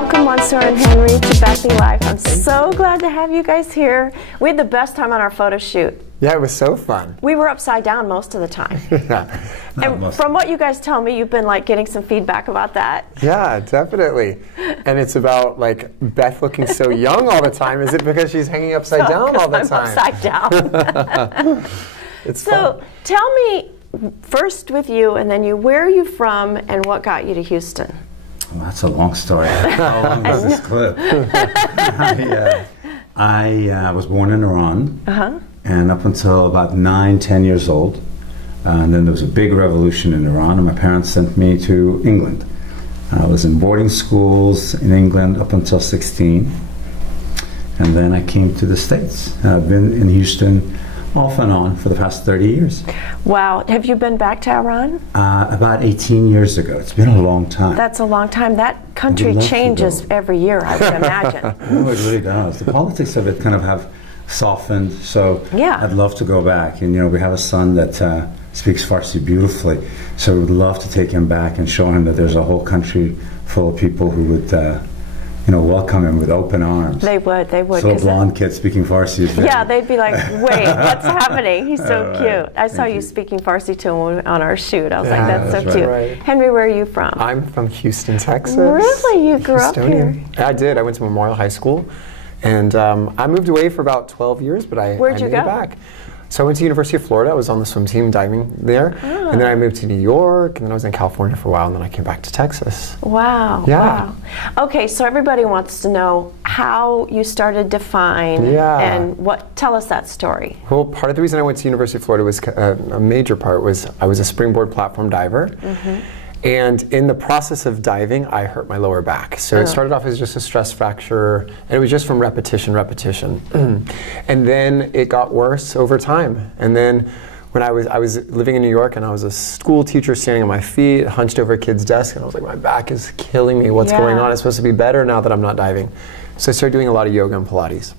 Welcome, Monsour and Henry, to Beckley Life. I'm so glad to have you guys here. We had the best time on our photo shoot. Yeah, it was so fun. We were upside down most of the time. Yeah. And from what you guys tell me, you've been like getting some feedback about that. Yeah, definitely. And it's about like Beth looking so young all the time. Is it because she's hanging upside down all the I'm time? Upside down. It's so fun. tell me first with you, and then where are you from, and what got you to Houston? Well, that's a long story. How long is this clip? I was born in Iran, and up until about 9-10 years old, and then there was a big revolution in Iran, and my parents sent me to England. I was in boarding schools in England up until 16, and then I came to the States. I've been in Houston off and on for the past 30 years. Wow. Have you been back to Iran? About 18 years ago. It's been a long time. That's a long time. That country changes every year, I would imagine. No, it really does. The politics of it kind of have softened, so yeah. I'd love to go back. And you know, we have a son that speaks Farsi beautifully, so we would love to take him back and show him that there's a whole country full of people who would you know, welcome him with open arms. They would. So a blonde kid speaking Farsi is yeah, they'd be like, wait, what's happening? He's so cute. I saw you speaking Farsi to him on our shoot. I was like, that's so cute. Right. Henry, where are you from? I'm from Houston, Texas. Really? You grew up here? I did. I went to Memorial High School, and I moved away for about 12 years, but I made it back. So I went to University of Florida. I was on the swim team diving there. Oh. And then I moved to New York, and then I was in California for a while, and then I came back to Texas. Wow. Yeah. Wow. Okay, so everybody wants to know how you started Define and tell us that story. Well, part of the reason I went to University of Florida was a major part was I was a springboard platform diver. And in the process of diving, I hurt my lower back. So it started off as just a stress fracture, and it was just from repetition. And then it got worse over time. And then when I was living in New York, and I was a school teacher standing on my feet, hunched over a kid's desk, and I was like, my back is killing me. What's going on? It's supposed to be better now that I'm not diving. So I started doing a lot of yoga and Pilates.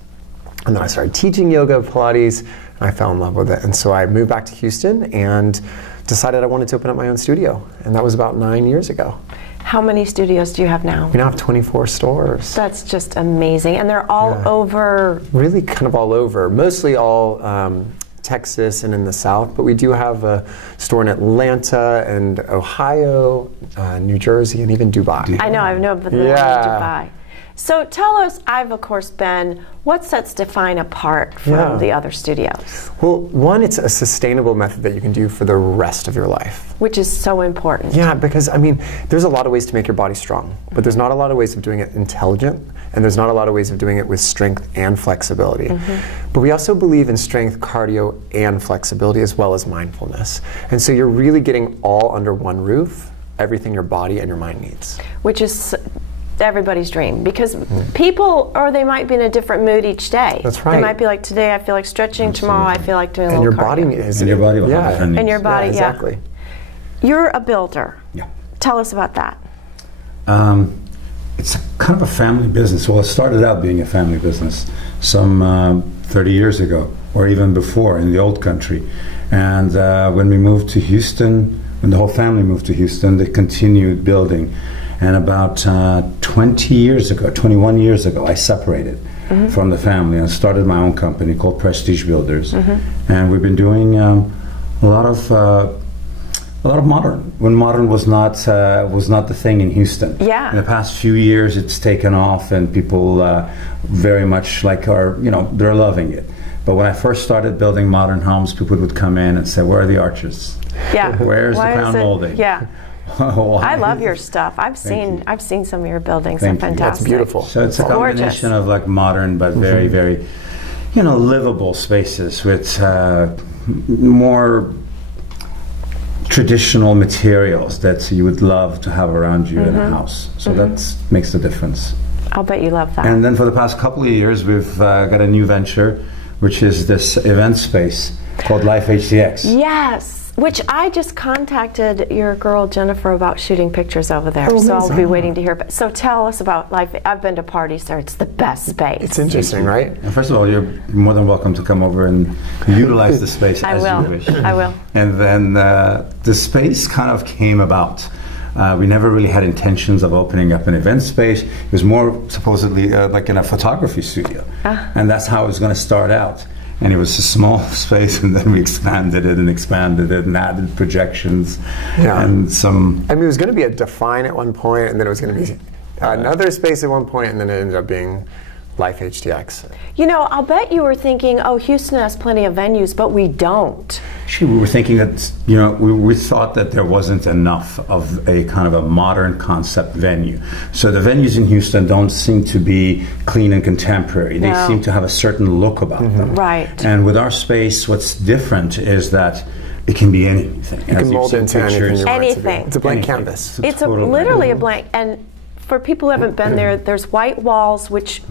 And then I started teaching yoga and Pilates, and I fell in love with it. And so I moved back to Houston and decided I wanted to open up my own studio, and that was about 9 years ago. How many studios do you have now? We now have 24 stores. That's just amazing, and they're all over? Really kind of all over, mostly all Texas and in the South, but we do have a store in Atlanta and Ohio, New Jersey, and even Dubai. I know, I've known about Dubai. So tell us, I've of course been, what sets Define apart from the other studios? Well, one, it's a sustainable method that you can do for the rest of your life. Which is so important. Yeah, because I mean, there's a lot of ways to make your body strong, but there's not a lot of ways of doing it intelligent, and there's not a lot of ways of doing it with strength and flexibility. But we also believe in strength, cardio, and flexibility, as well as mindfulness. And so you're really getting all under one roof, everything your body and your mind needs. Which is everybody's dream, because people, or they might be in a different mood each day. That's right. They might be like, today I feel like stretching, tomorrow I feel like doing a little cardio. And your body will have different needs. And your body, exactly. You're a builder. Yeah. Tell us about that. It's kind of a family business. Well, it started out being a family business some 30 years ago, or even before in the old country. And when we moved to Houston, when the whole family moved to Houston, they continued building. And about 21 years ago, I separated from the family and started my own company called Prestige Builders. And we've been doing a lot of modern. When modern was not the thing in Houston. Yeah. In the past few years, it's taken off, and people very much they're loving it. But when I first started building modern homes, people would come in and say, "Where are the arches? Yeah. Where's the crown molding?" Yeah. I love your stuff. I've seen some of your buildings. They're fantastic. That's beautiful. So it's a combination of like modern but very, very, livable spaces with more traditional materials that you would love to have around you in a house. So that makes the difference. I'll bet you love that. And then for the past couple of years, we've got a new venture, which is this event space called Life HCX. Yes. Which I just contacted your girl Jennifer about shooting pictures over there, so I'll be waiting to hear. So tell us about Life. I've been to parties there. It's the best space. It's interesting, right? And first of all, you're more than welcome to come over and utilize the space as you wish. I will. And then the space kind of came about We never really had intentions of opening up an event space. It was more supposedly like in a photography studio. And that's how it was going to start out. And it was a small space, and then we expanded it and added projections and some. I mean, it was going to be a Define at one point, and then it was going to be another space at one point, and then it ended up being Life HTX. You know, I'll bet you were thinking, oh, Houston has plenty of venues, but we don't. Actually, we were thinking that, you know, we thought that there wasn't enough of a kind of a modern concept venue. So the venues in Houston don't seem to be clean and contemporary. They seem to have a certain look about them. Right. And with our space, what's different is that it can be anything. You can mold into anything you want it to be. Anything. It's a blank canvas. It's literally a blank. And for people who haven't been there, there's white walls which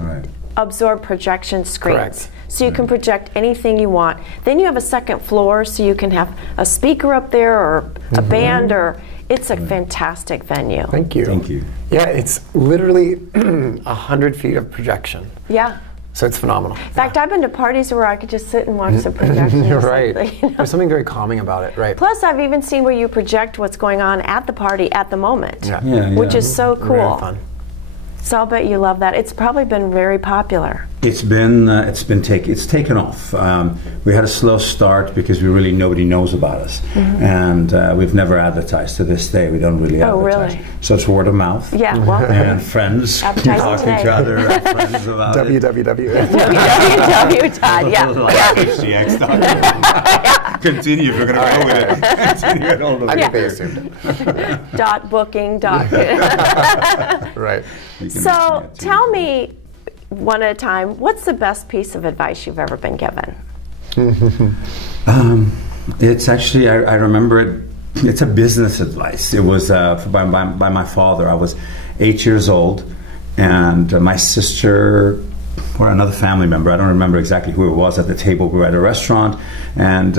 absorb projection screens. Correct. So you can project anything you want. Then you have a second floor, so you can have a speaker up there or a band, or it's a fantastic venue. Thank you. Thank you. Yeah, it's literally 100 feet of projection. Yeah. So it's phenomenal. In fact, I've been to parties where I could just sit and watch the projection. You're right. You know? There's something very calming about it, right? Plus, I've even seen where you project what's going on at the party at the moment, Yeah, which is so cool. Very fun. So I'll bet you love that. It's probably been very popular. It's taken off. We had a slow start because nobody knows about us, and we've never advertised to this day. We don't really advertise. Oh, really? So it's word of mouth. Yeah, well, and friends advertising talking today. to other friends about it. www. www.htx.com. Continue if you're going to go with it. Continue it all the way. I think they assumed it. dot booking dot. Right. So tell me, one at a time, what's the best piece of advice you've ever been given? It's actually, I remember it, it's a business advice. It was by my father. I was 8 years old, and my sister, or another family member, I don't remember exactly who it was, at the table. We were at a restaurant, and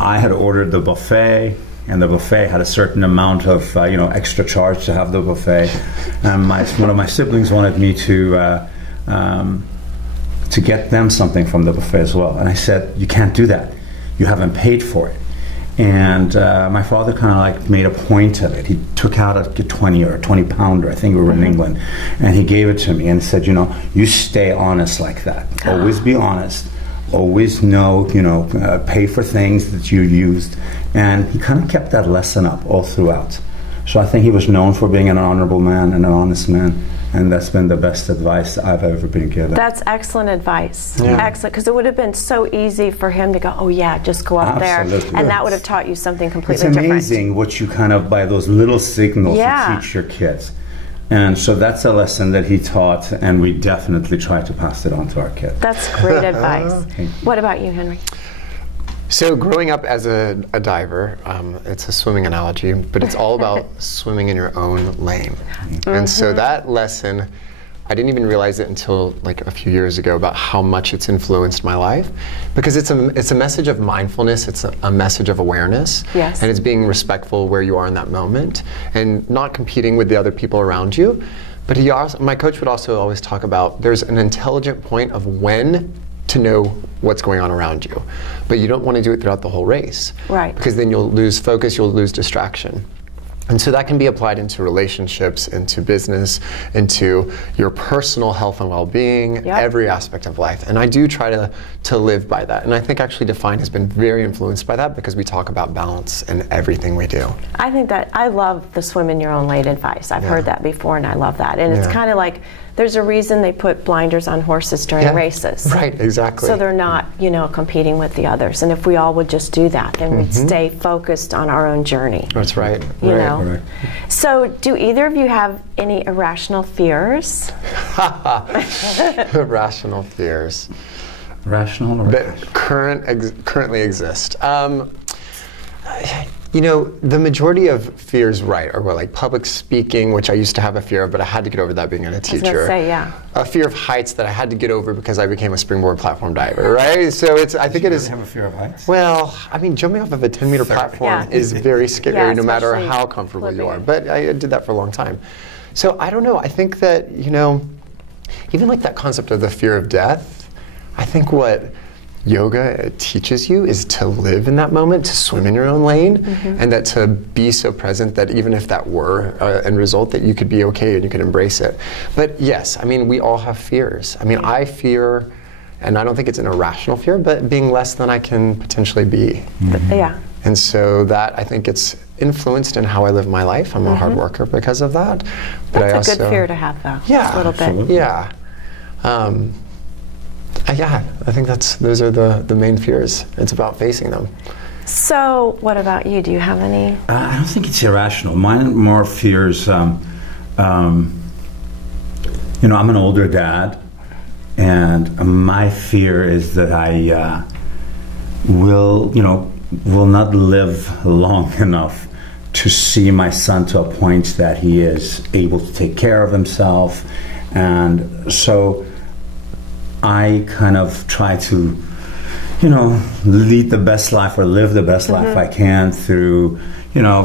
I had ordered the buffet, and the buffet had a certain amount of extra charge to have the buffet. And one of my siblings wanted me to get them something from the buffet as well. And I said, you can't do that. You haven't paid for it. And my father kind of like made a point of it. He took out a 20 or a 20 pounder, I think we were in England, and he gave it to me and said, you stay honest like that. Always be honest. Always know, pay for things that you used. And he kind of kept that lesson up all throughout. So I think he was known for being an honorable man and an honest man. And that's been the best advice I've ever been given. That's excellent advice. Yeah. Excellent, because it would have been so easy for him to go, oh yeah, just go up there. And that would have taught you something completely different. It's amazing what you kind of, by those little signals, you teach your kids. And so that's a lesson that he taught, and we definitely try to pass it on to our kids. That's great advice. What about you, Henry? So growing up as a diver, it's a swimming analogy, but it's all about swimming in your own lane. And so that lesson, I didn't even realize it until like a few years ago about how much it's influenced my life, because it's a message of mindfulness, it's a message of awareness, and it's being respectful where you are in that moment and not competing with the other people around you. But my coach would also always talk about there's an intelligent point of when to know what's going on around you, but you don't want to do it throughout the whole race, right? Because then you'll lose focus, you'll lose distraction. And so that can be applied into relationships, into business, into your personal health and well-being, every aspect of life. And I do try to live by that. And I think actually Define has been very influenced by that, because we talk about balance in everything we do. I think that I love the swim in your own lane advice. I've heard that before, and I love that. And it's kind of like, there's a reason they put blinders on horses during races. Right, exactly. So they're not, competing with the others. And if we all would just do that, then we'd stay focused on our own journey. That's right. You know? So do either of you have any irrational fears? Irrational fears. Rational or that currently exist. The majority of fears, are like public speaking, which I used to have a fear of, but I had to get over that being a teacher. I was gonna say, a fear of heights that I had to get over because I became a springboard platform diver, right? So I think it is. You have a fear of heights? Well, I mean, jumping off of a 10-meter platform is very scary, no matter how comfortable you are. But I did that for a long time. So I don't know. I think that even like that concept of the fear of death, I think what yoga teaches you is to live in that moment, to swim in your own lane, and that to be so present that even if that were an end result, that you could be okay and you could embrace it. But yes, I mean, we all have fears. I mean, I fear, and I don't think it's an irrational fear, but being less than I can potentially be. Yeah. And so that, I think it's influenced in how I live my life. I'm a hard worker because of that. But That's a good fear to have, though. Yeah. A little bit. Yeah. Yeah, I think those are the main fears. It's about facing them. So, what about you? Do you have any? I don't think it's irrational. Mine more fears. You know, I'm an older dad, and my fear is that I will not live long enough to see my son to a point that he is able to take care of himself, and so I kind of try to, lead the best life or live the best life I can through,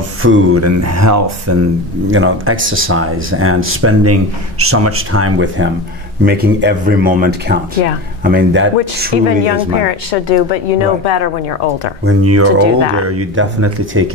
food and health and, exercise and spending so much time with him, making every moment count. Yeah. I mean, that which even young parents should do, but you know better when you're older. When you're older, you definitely take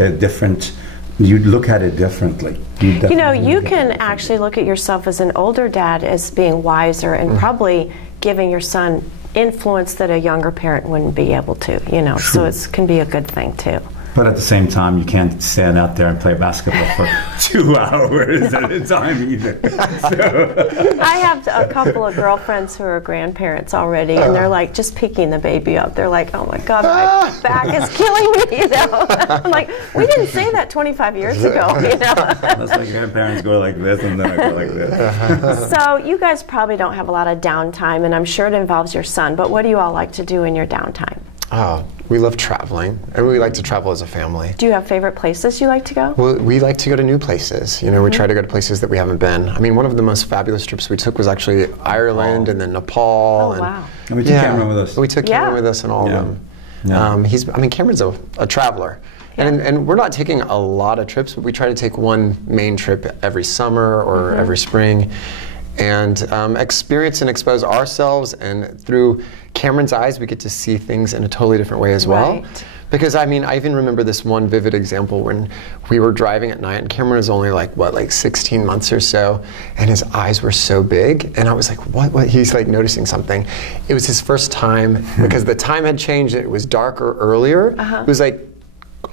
you look at it differently. You can actually look at yourself as an older dad as being wiser and probably giving your son influence that a younger parent wouldn't be able to, so it can be a good thing too. But at the same time, you can't stand out there and play basketball for 2 hours at a time either. So. I have a couple of girlfriends who are grandparents already, and they're like just picking the baby up. They're like, "Oh my God, my back is killing me," I'm like, "We didn't say that 25 years ago," That's like grandparents go like this, and then I go like this. So you guys probably don't have a lot of downtime, and I'm sure it involves your son. But what do you all like to do in your downtime? Oh, we love traveling, and we like to travel as a family. Do you have favorite places you like to go? Well, we like to go to new places. We try to go to places that we haven't been. I mean, one of the most fabulous trips we took was actually Ireland and then Nepal. Oh, wow. And we took Cameron with us. We took Cameron with us in all of them. Yeah. Cameron's a traveler. Yeah. And we're not taking a lot of trips, but we try to take one main trip every summer or every spring, and experience and expose ourselves, and through Cameron's eyes we get to see things in a totally different way as well. Right. Because I even remember this one vivid example when we were driving at night, and Cameron was only like 16 months or so, and his eyes were so big, and I was like, what? He's like noticing something. It was his first time, because the time had changed, it was darker earlier. It was like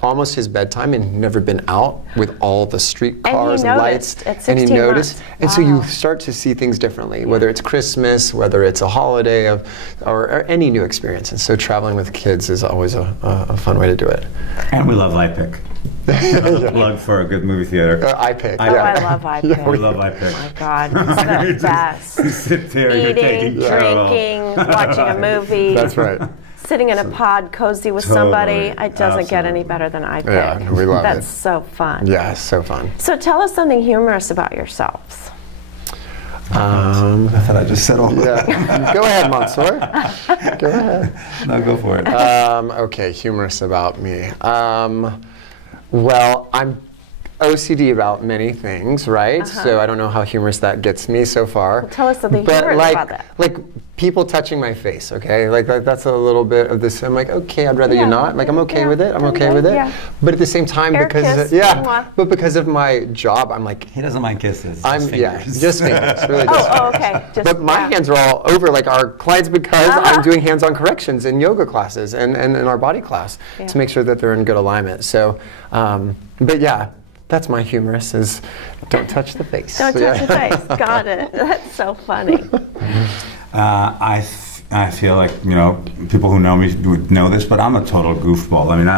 almost his bedtime, and he'd never been out with all the street cars and lights. And he noticed. And so you start to see things differently, whether it's Christmas, whether it's a holiday, or any new experience. And so traveling with kids is always a fun way to do it. And we love iPic. Plug for a good movie theater. iPic. Oh, I love iPic. Yeah, we love iPic. Oh my God, it's the best. You sit there, eating, drinking, watching a movie. That's right. Sitting in a pod, cozy with somebody. It doesn't get any better than iPic. Yeah, we love it. That's so fun. Yeah, it's so fun. So tell us something humorous about yourselves. I thought I just said all that. Yeah. Go ahead, Monsour. Go ahead. No, go for it. Okay, humorous about me. Well, I'm OCD about many things, right? So I don't know how humorous that gets me so far. Well, tell us something humorous about that. Like people touching my face, okay? Like that's a little bit of this. I'm like, okay, I'd rather you not. Like I'm okay with it. I'm okay with it. Yeah. But at the same time, but because of my job, I'm like, he doesn't mind kisses. Just fingers. Really just okay. But my hands are all over like our clients because I'm doing hands-on corrections in yoga classes and in our body class to make sure that they're in good alignment. So, but yeah. That's my humorous, is don't touch the face. Don't touch the face. Got it. That's so funny. I feel like, people who know me would know this, but I'm a total goofball. I mean,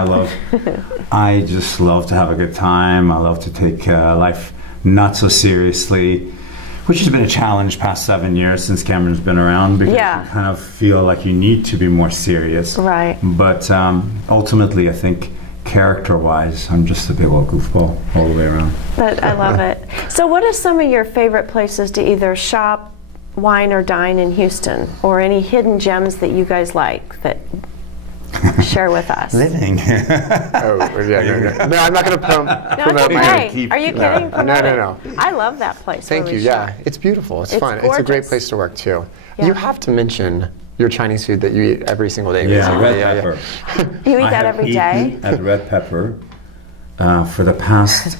I just love to have a good time. I love to take life not so seriously, which has been a challenge past 7 years since Cameron's been around, because you kind of feel like you need to be more serious. Right. But ultimately, I think, character-wise, I'm just a big old goofball all the way around. But I love it. So what are some of your favorite places to either shop, wine, or dine in Houston? Or any hidden gems that you guys like that share with us? Living. No, I'm not going to promote my own. Are you kidding? No. I love that place. Thank you. Yeah, it's beautiful. It's fun. Gorgeous. It's a great place to work too. Yeah. You have to mention your Chinese food that you eat every single day. Yeah, basically. red pepper. You eat that every day? I have eaten red pepper for the past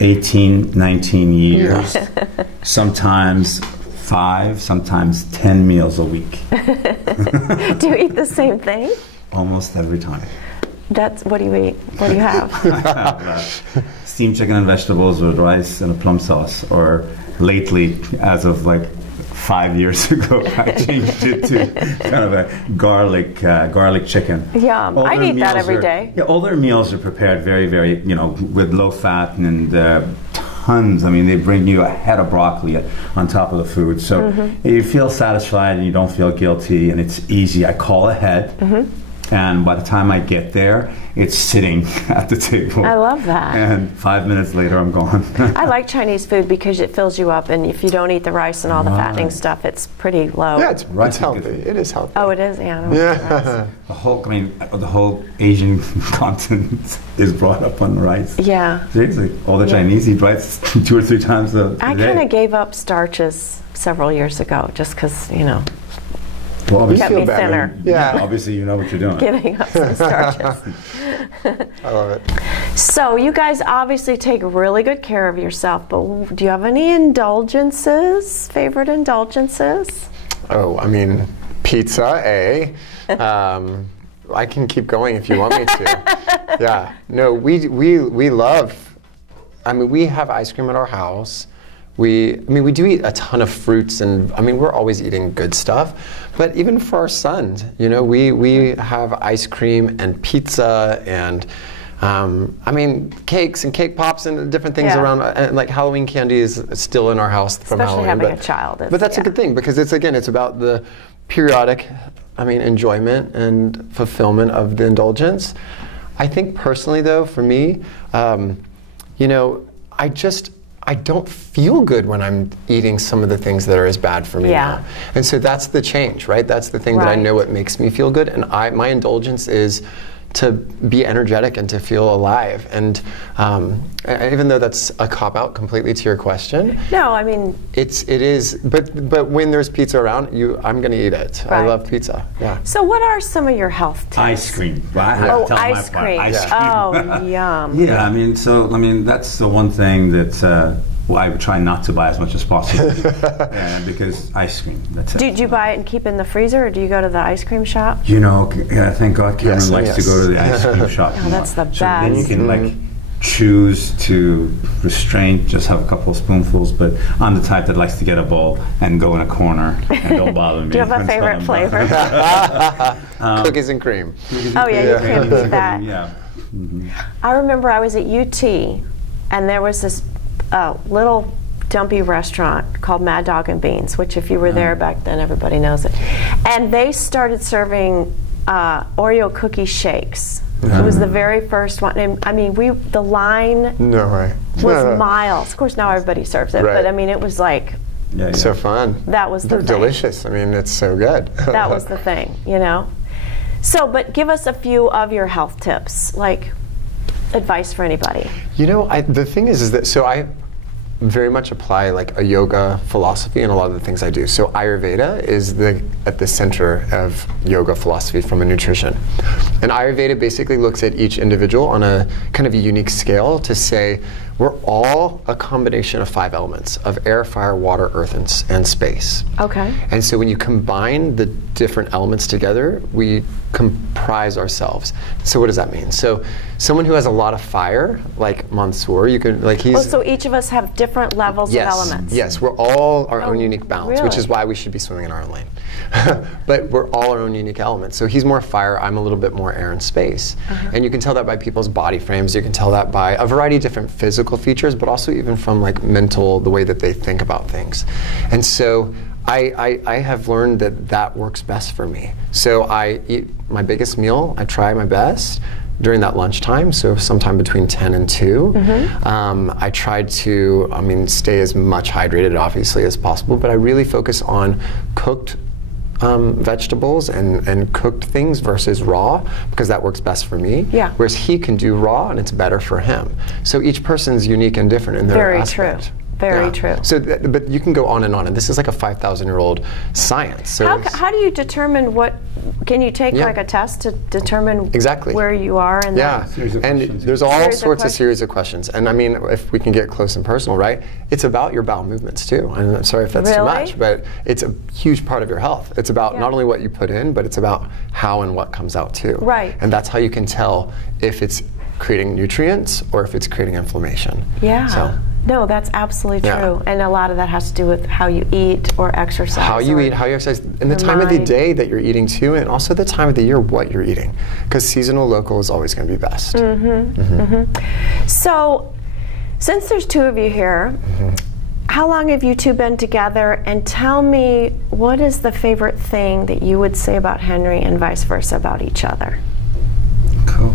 18, 19 years. Sometimes 5, sometimes 10 meals a week. Do you eat the same thing? Almost every time. What do you eat? What do you have? Steamed chicken and vegetables with rice and a plum sauce. Or lately, as of like 5 years ago, I changed it to kind of a garlic chicken. Yum. I eat that every day. Yeah, all their meals are prepared very, very, with low fat and tons. I mean, they bring you a head of broccoli on top of the food. So you feel satisfied and you don't feel guilty, and it's easy. I call ahead. And by the time I get there, it's sitting at the table. I love that. And 5 minutes later, I'm gone. I like Chinese food because it fills you up, and if you don't eat the rice and all the fattening stuff, it's pretty low. Yeah, it's healthy. It is healthy. Oh, it is? Yeah. I don't like rice. The whole Asian continent is brought up on rice. Yeah. Seriously, all the Chinese eat rice 2 or 3 times a day. I kind of gave up starches several years ago just because, Well, kept me thinner. Yeah, obviously you know what you're doing. Giving up some starches. I love it. So you guys obviously take really good care of yourself, but do you have any indulgences, favorite indulgences? Oh, I mean, pizza, I can keep going if you want me to. Yeah. No, we love, we have ice cream at our house. We do eat a ton of fruits, and we're always eating good stuff. But even for our sons, we have ice cream and pizza and cakes and cake pops and different things around. And like Halloween candy is still in our house from Especially Halloween. having a child. But that's a good thing because it's about the periodic, enjoyment and fulfillment of the indulgence. I think personally, though, for me, I don't feel good when I'm eating some of the things that are as bad for me now. And so that's the change, right? That's the thing that I know what makes me feel good. And my indulgence is to be energetic and to feel alive. And even though that's a cop-out completely to your question. No, it is, but when there's pizza around, I'm gonna eat it. Right. I love pizza, yeah. So what are some of your health tips? Ice cream. Well, ice cream. Ice cream. Oh, yum. Yeah, that's the one thing that I would try not to buy as much as possible. Because ice cream, that's it. Did you buy it and keep it in the freezer, or do you go to the ice cream shop? Thank God Cameron likes to go to the ice cream shop. Oh, that's the best. So then you can choose to restrain, just have a couple of spoonfuls, but I'm the type that likes to get a bowl and go in a corner and don't bother me. Do you have a favorite flavor? Cookies and cream. Oh yeah, you can't beat that. Yeah. I remember I was at UT, and there was this little dumpy restaurant called Mad Dog and Beans, which if you were there back then, everybody knows it. And they started serving Oreo cookie shakes. It was the very first one. And, the line was miles. Of course, now everybody serves it, but it was like so fun. That was the thing. Delicious. It's so good. That was the thing, So, but give us a few of your health tips, like advice for anybody. The thing is that I very much apply like a yoga philosophy in a lot of the things I do. So Ayurveda is at the center of yoga philosophy from a nutrition. And Ayurveda basically looks at each individual on a kind of a unique scale to say we're all a combination of 5 elements of air, fire, water, earth, and space. Okay. And so when you combine the different elements together, we comprise ourselves. So what does that mean? So someone who has a lot of fire, like Monsour, you could so each of us have different levels of elements. Yes, we're all our own unique balance, which is really? why we should be swimming in our own lane. But we're all our own unique elements. So he's more fire, I'm a little bit more air and space. And you can tell that by people's body frames, you can tell that by a variety of different physical features, but also even from like mental, the way that they think about things. And so I have learned that works best for me. So I eat my biggest meal, I try my best during that lunchtime, so sometime between 10 and 2. I try to, stay as much hydrated, obviously, as possible, but I really focus on cooked vegetables and cooked things versus raw, because that works best for me. Yeah. Whereas he can do raw, and it's better for him. So each person's unique and different in their aspect. Very true. Very true. So, but you can go on, and this is like a 5,000-year-old science. So how do you determine what? Can you take like a test to determine where you are? And and there's all sorts of series of questions. And I mean, if we can get close and personal, right? It's about your bowel movements too. And I'm sorry if that's too much, but it's a huge part of your health. It's about not only what you put in, but it's about how and what comes out too. Right. And that's how you can tell if it's creating nutrients or if it's creating inflammation. Yeah. So, no, that's absolutely true. And a lot of that has to do with how you eat or exercise. How you eat, how you exercise, and the time of the day that you're eating too, and also the time of the year what you're eating. Because seasonal local is always going to be best. So, since there's two of you here, how long have you two been together? And tell me, what is the favorite thing that you would say about Henry and vice versa about each other? Cool.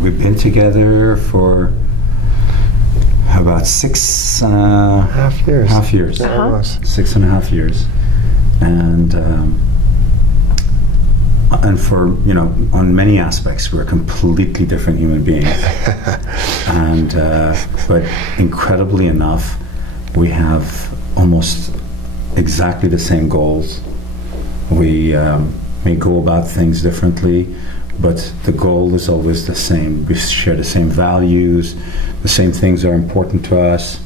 We've been together for about 6.5 years. Half years. 6.5 years, and for on many aspects, we're completely different human beings, and but incredibly enough, we have almost exactly the same goals. We may go about things differently, but the goal is always the same. We share the same values, the same things are important to us.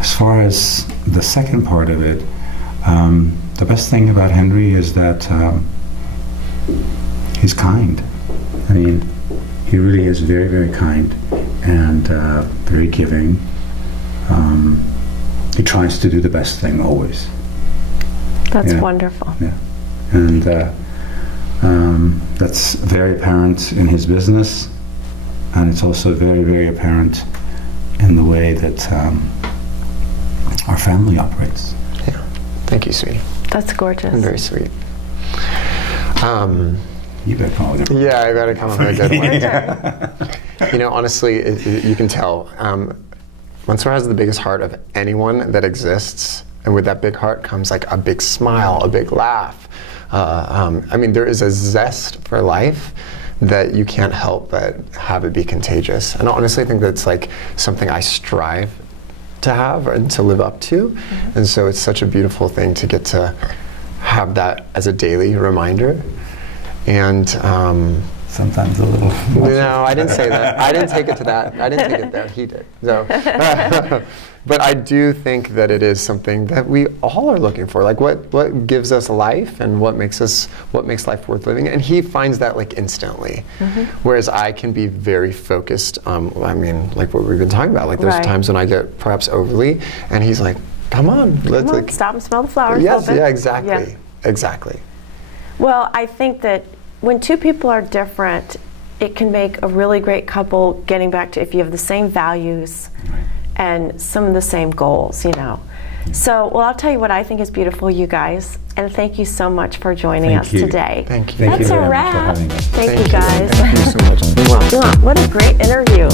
As far as the second part of it, the best thing about Henry is that he's kind. I mean, he really is very, very kind and very giving. He tries to do the best thing always. That's wonderful. Yeah. And that's very apparent in his business, and it's also very, very apparent in the way that our family operates. Yeah. Thank you, sweetie. That's gorgeous. Very sweet. You better come up with a Yeah, I better come up with a good one. Honestly, you can tell. Monsour has the biggest heart of anyone that exists, and with that big heart comes like a big smile, a big laugh. I mean, there is a zest for life that you can't help but have it be contagious. And honestly, I think that's like something I strive to have and to live up to. And so it's such a beautiful thing to get to have that as a daily reminder. And sometimes a little much. No, I didn't say that. I didn't take it to that. I didn't take it there. He did. So, but I do think that it is something that we all are looking for. Like what gives us life and what makes life worth living. And he finds that like instantly. Whereas I can be very focused. I mean, like what we've been talking about. Like there's times when I get perhaps overly, and he's like, "Come on, let's like stop and smell the flowers." Yes. Yeah. Exactly. Yeah. Exactly. Well, I think that when two people are different, it can make a really great couple, getting back to if you have the same values and some of the same goals, So, well, I'll tell you what I think is beautiful, you guys, and thank you so much for joining us today. Thank you. That's a wrap. Thank you, guys. Thank you so much. What a great interview.